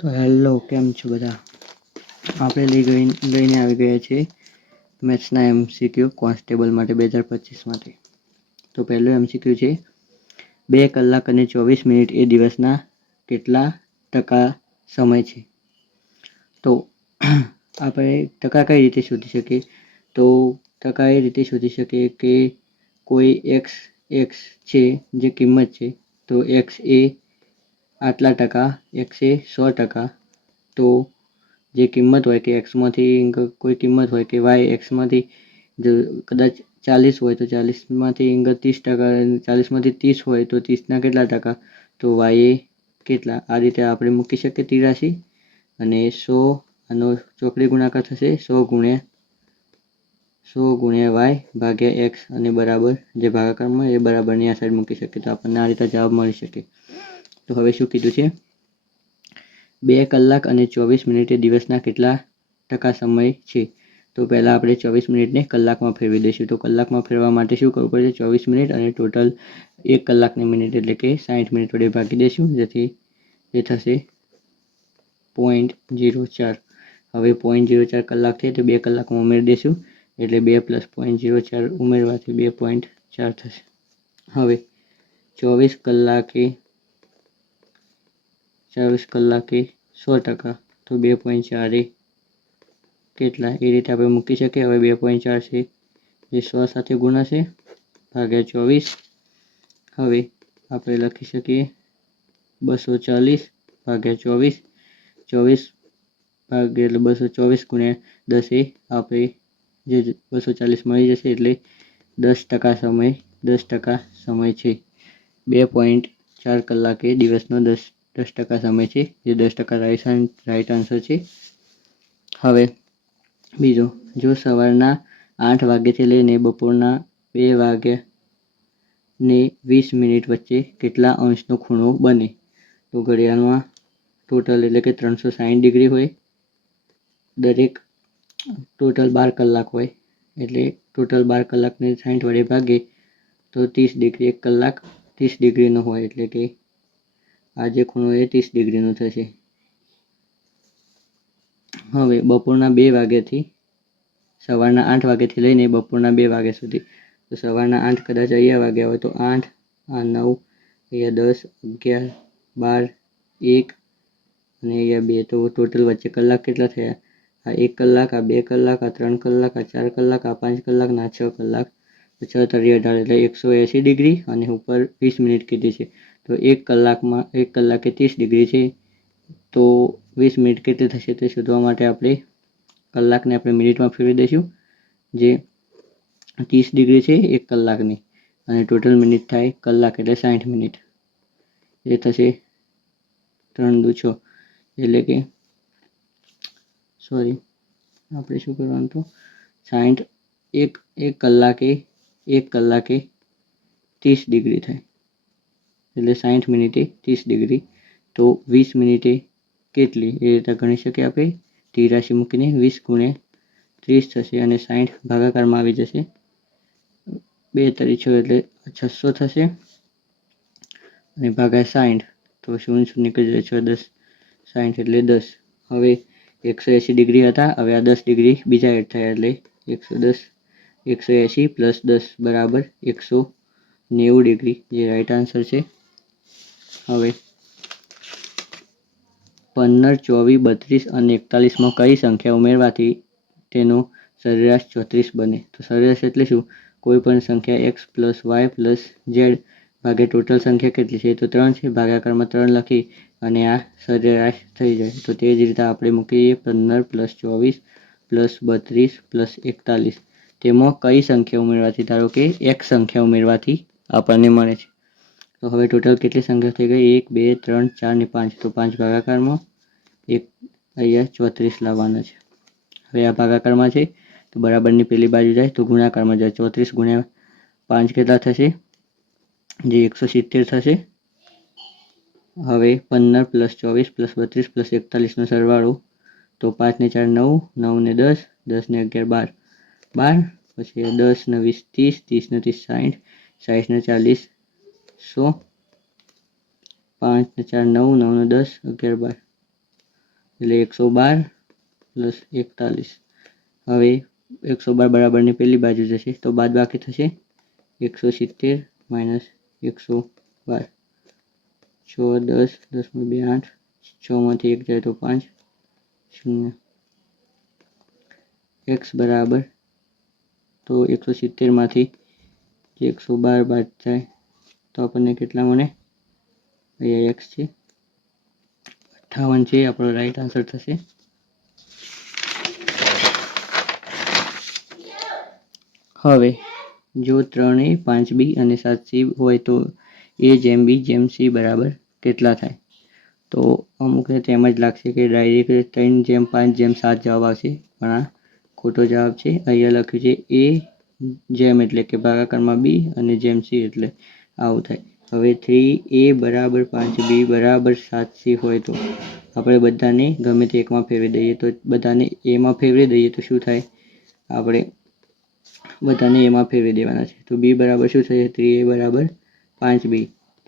તો હેલો, કેમ છો બધા? આપણે લઈને આવી ગયા છે મેથ્સના MCQ કોન્સ્ટેબલ માટે 2025 માટે. તો પહેલો MCQ છે, 2 કલાક અને 24 મિનિટ એ દિવસના કેટલા ટકા સમય છે? તો આપણે ટકા કઈ રીતે શોધી શકીએ? તો ટકા એ રીતે શોધી શકીએ કે કોઈ x છે જે કિંમત છે, તો x એ આટલા ટકા, x એ 100%, તો જે કિંમત હોય કે એક્સમાંથી કોઈ કિંમત હોય કે y એક્સમાંથી જો કદાચ 40 હોય તો 40માંથી 30%, 40માંથી 30 હોય તો 30ના કેટલા ટકા, તો y એ કેટલા. આ રીતે આપણે મૂકી શકીએ 83 અને 100 આનો ચોકડી ગુણાકાર થશે 100 ગુણ્યા y ભાગ્યા x અને બરાબર જે ભાગાકારમાં એ બરાબરની આ સાઈડ મૂકી શકીએ તો આપણને આ રીતે જવાબ મળી શકે. તો હવે શું કીધું છે? 2 કલાક અને 24 મિનિટે દિવસના કેટલા ટકા સમય છે? તો પહેલાં આપણે 24 મિનિટને કલાકમાં ફેરવી દઈશું. તો કલાકમાં ફેરવા માટે શું કરવું પડશે? 24 મિનિટ અને ટોટલ 1 કલાકની મિનિટ એટલે કે 60 મિનિટ વડે ભાગી દઈશું, જેથી એ થશે 0.04. હવે 0.04 કલાક થઈ તો 2 કલાકમાં ઉમેરી દઈશું એટલે 2 + 0.04 ઉમેરવાથી 2.4 થશે. હવે 24 કલાકે 100%, તો 2.4 એ કેટલા, એ રીતે આપણે મૂકી શકીએ. હવે 2.4 છે જે 100 સાથે ગુણાશે ભાગ્યા 24. હવે આપણે લખી શકીએ 240 ભાગ્યા 24. 24 ભાગ્યા એટલે 224 ગુણ્યા 10 એ આપણે જે 240 મળી જશે એટલે 10% સમય છે. 2.4 કલાકે દિવસનો 10% સમય છે, જે 10% રાઈટ આન્સર છે. હવે બીજો, જો સવારના 8 વાગ્યાથી લઈને બપોરના 2 વાગ્યાને 20 મિનિટ વચ્ચે કેટલા અંશનો ખૂણો બને? તો ઘડિયાળમાં ટોટલ એટલે કે 360 ડિગ્રી હોય, દરેક ટોટલ 12 કલાક હોય એટલે ટોટલ 12 કલાકને 60 વડે ભાગે તો 30 ડિગ્રી, 1 કલાક 30 ડિગ્રીનો હોય એટલે કે આ જે ખૂણો એ 30 ડિગ્રીનો થશે. હવે બપોરના 2 વાગ્યાથી સવારના 8 વાગ્યાથી લઈને બપોરના 2 વાગ્યા સુધી, તો સવારના 8 કદાચ અહીંયા વાગ્યા હોય તો 8, આ 9, અહીંયા 10, 11, 12, 1 અને અહીંયા 2, તો ટોટલ વચ્ચે કલાક કેટલા થયા? આ 1 કલાક, આ 2 કલાક, આ 3 કલાક, આ 4 કલાક, આ 5 કલાક, આ 6 કલાક, 6 × 18 એટલે 180 ડિગ્રી અને ઉપર 20 મિનિટ કીધી છે. તો 1 કલાકે 30 ડિગ્રી છે, તો 20 મિનિટ કેટલી થશે તે શોધવા માટે આપણે કલાકને આપણે મિનિટમાં ફેરવી દઈશું, જે 30 ડિગ્રી છે 1 કલાકની અને ટોટલ મિનિટ થાય કલાક એટલે 60 મિનિટ. એ થશે 3 દુ 6 એટલે કે આપણે શું કરવાનું હતું? 60 1 કલાકે 30 ડિગ્રી થાય એટલે 60 મિનિટે 30 ડિગ્રી, તો 20 મિનિટે કેટલી, એ રીતે ગણી શકીએ આપણે. 83 મૂકીને 20 ગુણ્યા 30 થશે અને 60 ભાગાકારમાં આવી જશે. 2 × 6 એટલે 600 થશે અને ભાગ્યા 60 તો 0 નીકળી જાય, 6 × 10 60 એટલે 10. હવે 180 ડિગ્રી હતા, હવે આ 10 ડિગ્રી બીજા એડ થયા એટલે 180 + 10 બરાબર 190 ડિગ્રી, જે રાઈટ આન્સર છે. હવે 15, 24, 32 અને 41માં કઈ સંખ્યા ઉમેરવાથી તેનો સરેરાશ 34 બને? તો સરેરાશ એટલે શું? કોઈ પણ સંખ્યા x + y + z ભાગે ટોટલ સંખ્યા કેટલી છે? તો 3 છે, ભાગાકારમાં 3 લખી અને આ સરેરાશ થઈ જાય. તો તે જ રીતે આપણે મૂકીએ 15 + 24 + 32 + 41, તેમાં કઈ સંખ્યા ઉમેરવાથી, ધારો કે x સંખ્યા ઉમેરવાથી આપણને મળે છે. તો હવે ટોટલ કેટલી સંખ્યા થઈ ગઈ? 1, 2, 3, 4 અને 5, તો 5 ભાગાકારમાં, એક અહીંયા 34 લાવવાના છે. હવે આ ભાગાકારમાં છે તો બરાબરની પેલી બાજુ જાય તો ગુણાકારમાં જાય. 34 ગુણ્યા 5 કેટલા થશે? જે 170 થશે. હવે 15 + 24 + 32 + 41નો સરવાળો, તો 5 ને 4 9, 9 ને 10, 10 ને 11 12, પછી 10 ને 20 30, 30 ને 30 60, 60 ને 40 100, 5 ને 4 9, 9 ને 10, 11 12, એટલે 112 પ્લસ 41. હવે 112 બરાબરની પેલી બાજુ જશે તો બાદ બાકી થશે 170 માઇનસ 112. 6 10 10 માં 2 8, 6 માંથી 1 જાય તો 5 0. x બરાબર તો 170 માંથી 112 બાદ જાય તો આપણને કેટલા મળે? અહીંયા x છે 58 છે આપણો રાઈટ આન્સર થશે. હવે જો 3a 5b અને 7c હોય તો a જેમ b જેમ c બરાબર કેટલા થાય? તો અમુકને તેમ જ લાગશે કે ડાયરેક્ટ 3 જેમ 5 જેમ 7 જવાબ આવશે, પણ આ ખોટો જવાબ છે. અહીંયા લખ્યું છે a જેમ એટલે કે ભાગાકારમાં b અને જેમ c એટલે આવું થાય. હવે 3a બરાબર 5b બરાબર 7c હોય તો આપણે બધાને ગમે તે એકમાં ફેરવી દઈએ. તો બધાને એમાં ફેરવી દઈએ તો શું થાય? આપણે બધાને એમાં ફેરવી દેવાના છે. તો b બરાબર શું થશે? 3a બરાબર 5b.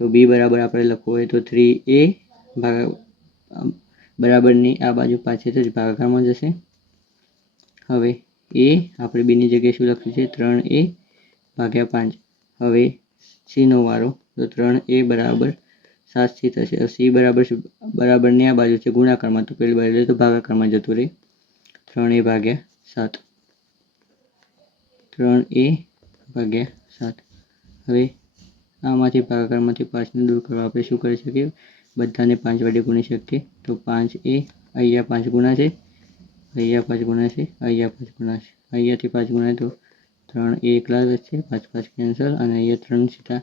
તો b બરાબર આપણે લખવું હોય તો 3a બરાબરની આ બાજુ પાછળ જ ભાગાકારમાં જશે. હવે a આપણે b ની જગ્યાએ શું લખ્યું છે? 3a ભાગ્યા 5. હવે c નો વારો, તો 3a બરાબર 7c થશે. c બરાબર શું? બરાબરની આ બાજુ છે ગુણાકારમાં, તો પેલી બાજુ તો ભાગાકારમાં જતું રહે. 3a ભાગ્યા 7. 3a ભાગ્યા 7. હવે આમાંથી ભાગાકારમાંથી 5ને દૂર કરવા આપણે શું કરી શકીએ? બધાને 5 વડે ગુણી શકીએ. તો 5a અહીંયા 5 ગુણા છે, અહીંયા 5 ગુણા છે, અહીંયા 5 ગુણા છે, અહીંયાથી 5 ગુણાય તો 3a એકલા જ છે, 5 5 કેન્સલ, અને અહીંયા 3 સીધા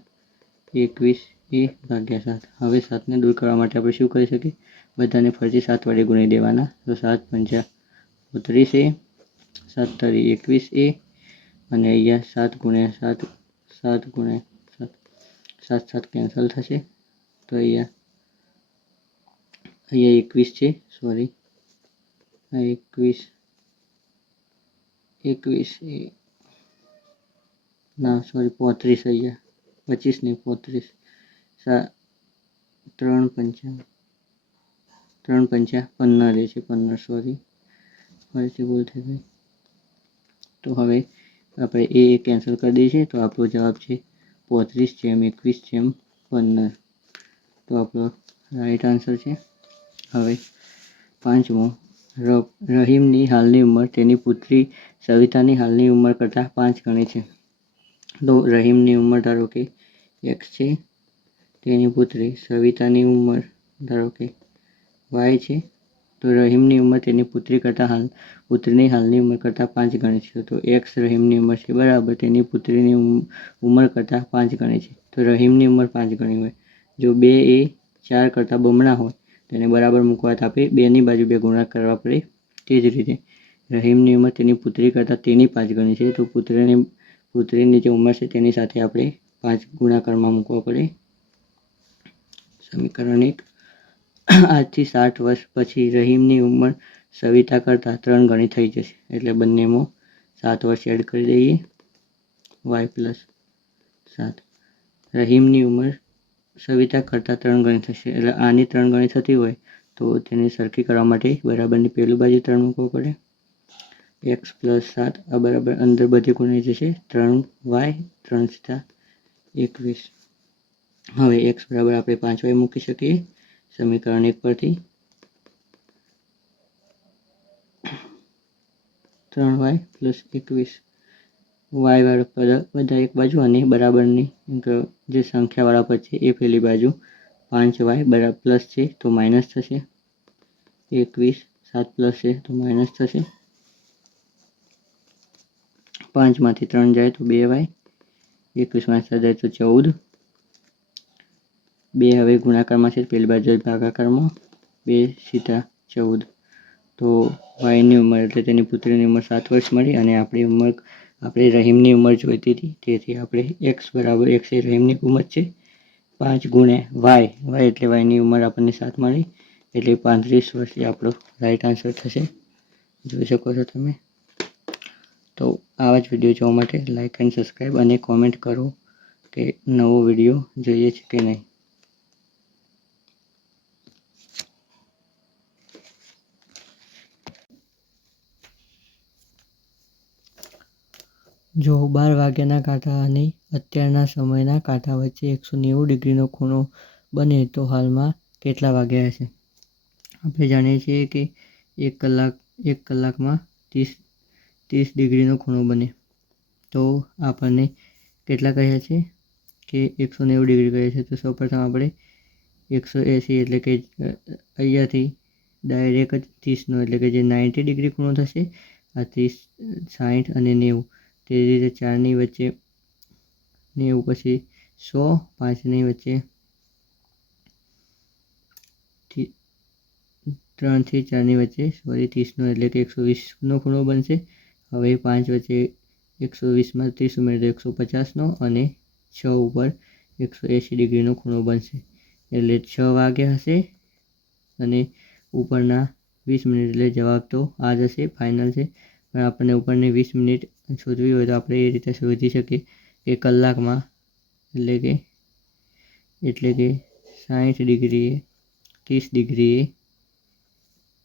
21a ભાગ્યા 7. હવે 7ને દૂર કરવા માટે આપણે શું કરી શકીએ? બધાને ફરીથી 7 વડે ગુણી દેવાના. તો 7 પંચા 32a, 7 તરી 21a, અને અહીંયા 7 ગુણ્યા 7, 7 ગુણ્યા 7, 7 7 કેન્સલ થશે. તો અહીંયા 21 છે, સોરી 21 ના સોરી 35, અહીંયા 25 ને 35, 3 પંચા 15 છે, 15 સોરી ફરીથી ભૂલ થઈ ગઈ. તો હવે આપણે એ કેન્સલ કરી દઈએ છીએ. તો આપણો જવાબ છે 35 જેમ 21 જેમ 15. તો આપણો રાઈટ આન્સર છે. હવે 5મો, રહીમની હાલની ઉંમર તેની પુત્રી સવિતાની હાલની ઉંમર કરતાં 5 ગણી છે. તો રહીમની ઉંમર ધારો કે x છે, તેની પુત્રી સવિતાની ઉંમર ધારો કે y છે. તો રહીમની ઉંમર તેની પુત્રીની હાલની ઉંમર કરતાં 5 ગણી છે. તો x રહીમની ઉંમર છે બરાબર તેની પુત્રીની ઉંમર કરતાં 5 ગણી છે. તો રહીમની ઉંમર 5 ગણી હોય. જો 2 એ 4 કરતાં બમણા હોય તેને બરાબર મૂકવા તો આપણે 2ની બાજુ 2 ગુણાકાર કરવા પડે. તે જ રીતે રહીમની ઉંમર તેની પુત્રી કરતાં તેની 5 ગણી છે. તો પુત્રીની જે ઉંમર છે તેની સાથે આપણે 5 ગુણાકારમાં મૂકવા પડે. સમીકરણ 1. આજથી 60 વર્ષ પછી રહીમની ઉંમર સવિતા કરતાં 3 ગણી થઈ જશે. એટલે બંનેમાં 7 વર્ષ એડ કરી દઈએ, y પ્લસ 7. રહીમની ઉંમર સવિતા કરતાં 3 ગણી થશે. એટલે આની 3 ગણી થતી હોય તો તેને સરખી કરવા માટે બરાબરની પેલું બાજુ 3 મૂકવો પડે. x પ્લસ 7 આ બરાબર અંદર બધી ગુણાઈ જશે. 3y 3 સીધા 21. હવે x બરાબર આપણે 5y મૂકી શકીએ સમીકરણ 1 પરથી. 3y પ્લસ 21, y વાળા બધા એક બાજુ અને બરાબરની જે સંખ્યાવાળા પદ છે એ પેલી બાજુ. 5y બરાબર પ્લસ છે તો માઇનસ થશે, 21 7 પ્લસ છે તો માઇનસ થશે. 5 માંથી 3 જાય તો 2y, 21 માંથી 7 જાય તો 14. 2 હવે ગુણાકારમાં છે, પેલી બાજુ ભાગાકારમાં, 2 સીધા 14. તો yની ઉંમર એટલે તેની પુત્રીની ઉંમર 7 વર્ષ મળી, અને આપણે રહીમની ઉંમર જોઈતી હતી. તેથી આપણે x બરાબર x એ રહીમની ઉંમર છે, 5 ગુણ્યા y એટલે yની ઉંમર આપણને 7 મળી, એટલે 35 વર્ષ એ આપણો રાઈટ આન્સર થશે. જોઈ શકો છો તમે. તો આવા જ વિડીયો જોવા માટે લાઈક એન્ડ સબસ્ક્રાઈબ અને કોમેન્ટ કરો કે નવો વિડીયો જોઈએ છે કે નહીં. જો 12 વાગ્યાના કાંટા અને અત્યારના સમયના કાંટા વચ્ચે 190 ડિગ્રીનો ખૂણો બને તો હાલમાં કેટલા વાગ્યા હશે? આપણે જાણીએ છીએ કે એક કલાકમાં 30 ડિગ્રીનો ખૂણો બને. તો આપણને કેટલા કહ્યા છે કે 190 ડિગ્રી કહે છે. તો સૌપ્રથમ આપણે 180 એટલે કે અહીંયાથી ડાયરેક્ટ જ 30નો એટલે કે જે 90 ડિગ્રી ખૂણો થશે, આ 30, 60 અને 90, તે રીતે 4ની વચ્ચે 90, પછી 100, 5ની વચ્ચે 3થી 4ની વચ્ચે 30નો એટલે કે 120નો ખૂણો બનશે. હવે 5 વચ્ચે 120માં 30 ઉમેરી તો 150નો અને 6 ઉપર 180 ડિગ્રીનો ખૂણો બનશે. એટલે 6 વાગ્યા હશે અને ઉપરના 20 મિનિટ. એટલે જવાબ તો આ જ હશે, ફાઇનલ છે. પણ આપણને ઉપરની 20 મિનિટ શોધવી હોય તો આપણે એ રીતે શોધી શકીએ કે કલાકમાં એટલે કે 60 ડિગ્રીએ 30 ડિગ્રીએ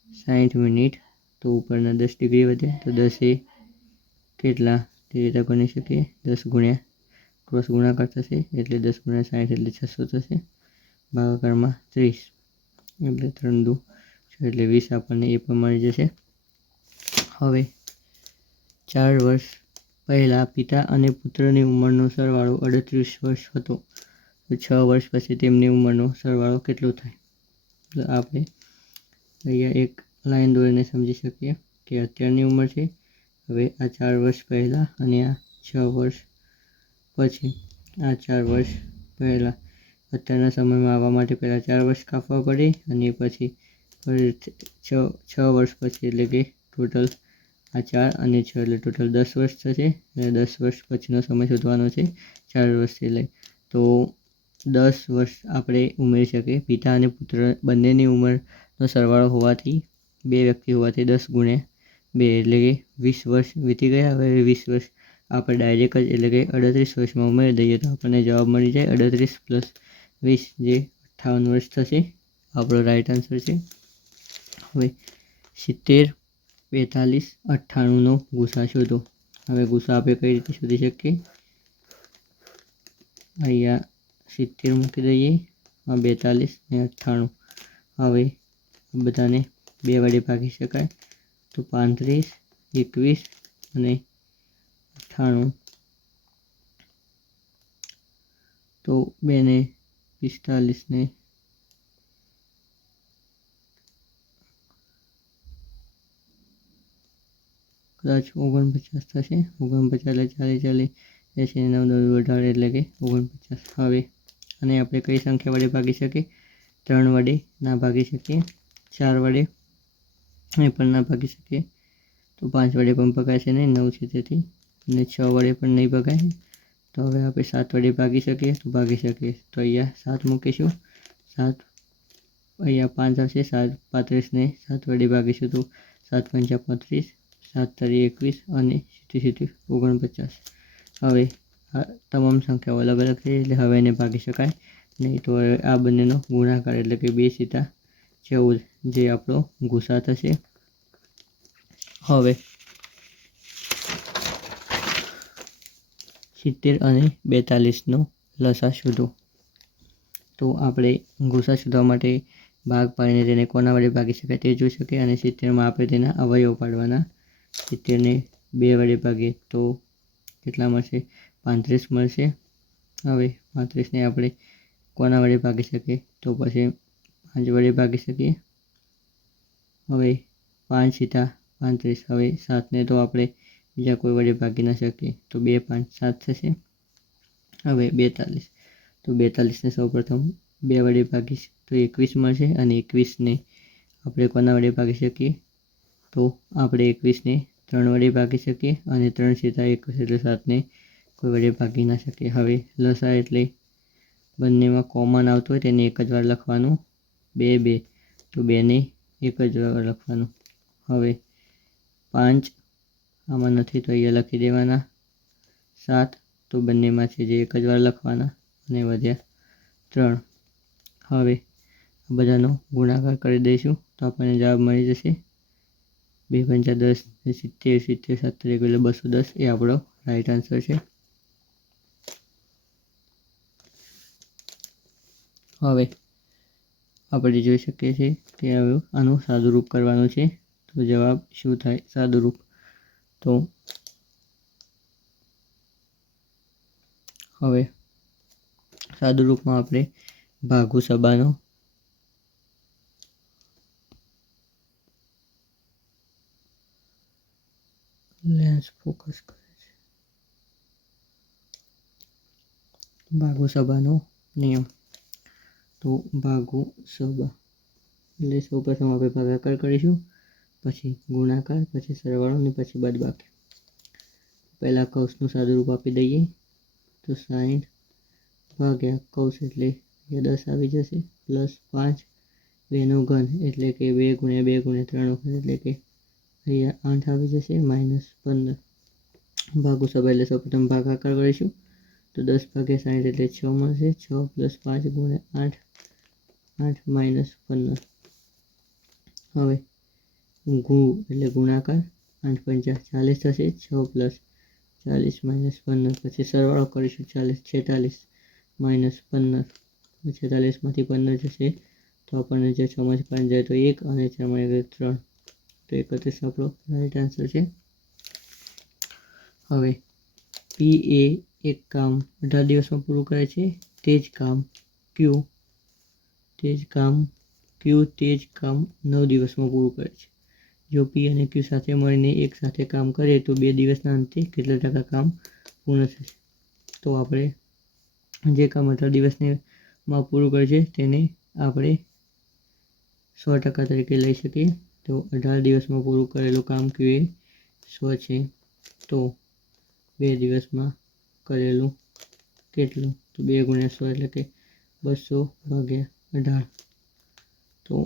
60 મિનિટ, તો ઉપરના 10 ડિગ્રી વધે તો 10 એ કેટલા તે રીતે ગણી શકીએ. 10 ગુણ્યા ક્રોસ ગુણાકાર થશે એટલે 10 ગુણ્યા 60 એટલે 600 થશે. ભાગાકારમાં 30 એટલે 3 દુ 6 એટલે 20 આપણને એ પણ મળી જશે. હવે 4 વર્ષ પહેલાં પિતા અને પુત્રની ઉંમરનો સરવાળો 38 વર્ષ હતો, તો 6 વર્ષ પછી તેમની ઉંમરનો સરવાળો કેટલો થાય? તો આપણે અહીંયા એક લાઈન દોરીને સમજી શકીએ કે અત્યારની ઉંમર છે. હવે આ 4 વર્ષ પહેલાં અને આ 6 વર્ષ પછી. આ 4 વર્ષ પહેલાં અત્યારના સમયમાં આવવા માટે પહેલાં 4 વર્ષ કાપવા પડે અને પછી 6 વર્ષ પછી એટલે કે ટોટલ આ 4 અને 6 એટલે ટોટલ 10 વર્ષ થશે. અને 10 વર્ષ પછીનો સમય શોધવાનો છે 4 વર્ષથી લઈ. તો 10 વર્ષ આપણે ઉમેરી શકીએ. પિતા અને પુત્ર બંનેની ઉંમરનો સરવાળો હોવાથી, બે વ્યક્તિ હોવાથી 10 ગુણ્યા 2 એટલે કે 20 વર્ષ વીતી ગયા. હવે 20 વર્ષ આપણે ડાયરેક્ટ જ એટલે કે 38 વર્ષમાં ઉમેરી દઈએ તો આપણને જવાબ મળી જાય 38 + 20 જે 58 વર્ષ થશે. આપણો રાઈટ આન્સર છે. હવે 70, 42, 98નો ગુસા શોધો. હવે ગુસા આપણે કઈ રીતે શોધી શકીએ? અહીંયા 70 મૂકી દઈએ, આ 42 ને 98. હવે બધાને 2 વડે ભાગી શકાય તો 35, 21 અને 98. તો 2 ને 45 ને કદાચ 49 થશે. 49 એટલે 40, 80 ને 9 18 એટલે કે 49. હવે અને આપણે કઈ સંખ્યા વડે ભાગી શકીએ? 3 વડે ના ભાગી શકીએ, 4 વડે પણ ના ભાગી શકીએ, તો 5 વડે પણ ભગાશે નહીં, 9 છે તેથી, અને 6 વડે પણ નહીં ભગાય. તો હવે આપણે 7 વડે ભાગી શકીએ તો ભાગી શકીએ. તો અહીંયા 7 મૂકીશું. 7 અહીંયા 5 આવશે. 35 ને 7 વડે ભાગીશું તો 7 × 5 = 35, 7 × 3 = 21 અને 7 × 49. હવે આ તમામ સંખ્યાઓ અલગ અલગ છે એટલે હવે એને ભાગી શકાય નહીં. તો આ બંનેનો ગુણાકાર એટલે કે 2 × 7 = 14 જે આપણો ગુસા થશે. હવે 70 અને 42નો લસા શોધો. તો આપણે ગુસા શોધવા માટે ભાગ પાડીને તેને કોના વડે ભાગી શકાય તે જોઈ શકીએ. અને 70માં આપણે તેના અવયવ પાડવાના. 70ને 2 વડે ભાગીએ તો કેટલા મળશે? 35 મળશે. હવે 35ને આપણે કોના વડે ભાગી શકીએ? તો પછી 5 વડે ભાગી શકીએ. હવે 5 × 35. હવે 7ને તો આપણે બીજા કોઈ વડે ભાગી ના શકીએ તો 2 × 5 = 7 થશે. હવે 42. તો 42ને સૌપ્રથમ 2 વડે ભાગીશ તો 21 મળશે. અને 21ને આપણે કોના વડે ભાગી શકીએ? તો આપણે 21ને 3 વડે ભાગી શકીએ. અને 3 × 7 = 21 એટલે 7ને કોઈ વડે ભાગી ના શકીએ. હવે લસા એટલે બંનેમાં કોમન આવતું હોય તેને એક જ વાર લખવાનું. 2 2 તો 2ને એક જ વાર લખવાનું. હવે 5 આમાં નથી તો અહીંયા લખી દેવાના. 7 તો બંનેમાં છે જે એક જ વાર લખવાના અને વધ્યા 3. હવે આ બધાનો ગુણાકાર કરી દઈશું તો આપણને જવાબ મળી જશે. 2 × 5 = 10, 70, 70, 7 એટલે 210 એ આપણો રાઈટ આન્સર છે. હવે આપણે જોઈ શકીએ છીએ કે હવે આનું સાદુરૂપ કરવાનું છે. તો જવાબ શું થાય સાદુરૂપ? તો હવે સાદુરૂપમાં આપણે ભાગુ સબાનો લેન્સ ફોકસ કરે છે. ભાગુ સબાનો નિયમ. તો ભાગુ સબા એટલે સૌપ્રથમ આપણે ભાગાકાર કરીશું, પછી ગુણાકાર, પછી સરવાળો અને પછી બાદબાકી. પહેલા કૌંસનું સાદુરૂપ આપી દઈએ તો 60 ભાગ્યા કૌંસ એટલે 10 આવી જશે, પ્લસ 5 2નો ઘન એટલે કે 2 ગુણ્યા 2 ગુણ્યા 3નો ઘન એટલે કે અહીંયા 8 આવી જશે, માઇનસ 15. ભાગુ સબા એટલે સૌપ્રથમ ભાગાકાર કરીશું તો 10 ભાગ્યા 60 એટલે 6 મળશે, 6 પ્લસ 5 ગુણ્યા 8 8 માઇનસ 15. હવે ગુ એટલે ગુણાકાર, 8 પંચા 40 થશે, 6 પ્લસ 40 માઇનસ 15. પછી સરવાળો કરીશું 40 46 માઇનસ 15. 46માંથી 15 જશે તો આપણને જે 6માંથી 5 જાય તો 1 અને 4માંથી 3 તો 31 આપણો રાઈટ આન્સર છે. હવે પી એ એક કામ 18 દિવસમાં પૂરું કરે છે, તે જ કામ ક્યુ 9 દિવસમાં પૂરું કરે છે. જો પી અને ક્યુ સાથે મળીને એક સાથે કામ કરે તો 2 દિવસના અંતે કેટલા ટકા કામ પૂર્ણ થશે? તો આપણે જે કામ 18 દિવસમાં પૂરું કરે છે તેને આપણે 100% તરીકે લઈ શકીએ. તો 18 દિવસમાં પૂરું કરેલું કામ ક્યુ એ 100 છે, તો 2 દિવસમાં કરેલું કેટલું? તો 2 ગુણ્યા 100 એટલે કે 200 ભાગ્યા 18 તો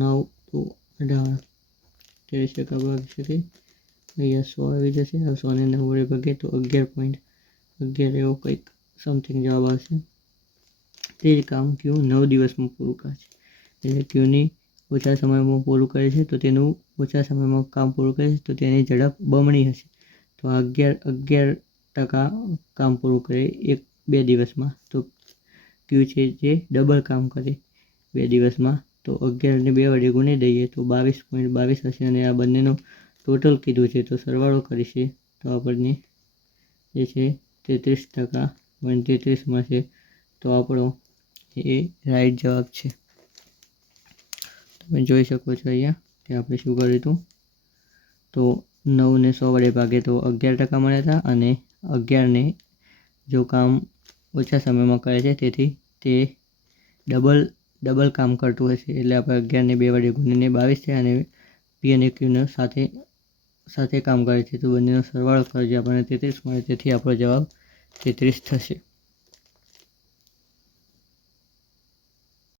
9 તો 18 23 ભાગી શકે. અહીંયા 100 આવી જશે. 100 ને 9 વડે ભાગે તો 11.11 એવો કંઈક સમથિંગ જવાબ આવશે. તે જ કામ ક્યુ 9 દિવસમાં પૂરું કરે છે. એટલે ક્યુની ઓછા સમયમાં પૂરું કરે છે તો તેનું ઓછા સમયમાં કામ પૂરું કરે છે તો તેની ઝડપ બમણી હશે. તો 11% કામ પૂરું કરે 2 દિવસમાં. તો ક્યુ છે જે ડબલ કામ કરે 2 દિવસમાં, તો 11 ને 2 વડે ગુણી દઈએ તો 22.22 હશે. અને આ બંનેનો ટોટલ કીધું છે તો સરવાળો કરીશે તો આપણને જે છે 33% મળશે. તો આપણો એ રાઈટ જવાબ છે. તમે જોઈ શકો છો અહીંયા કે આપણે શું કર્યું હતું. તો 9 ને 100 વડે ભાગે તો 11% મળ્યા હતા, અને 11ને જો કામ ઓછા સમયમાં કરે છે તેથી તે ડબલ કામ કરતું હશે. એટલે આપણે 11ને 2 વડે ગુણીને 22 થયા, અને પી અને ક્યુને સાથે કામ કરે છે તો બંનેનો સરવાળો કરજે આપણને 33 મળે, તેથી આપણો જવાબ 33 થશે.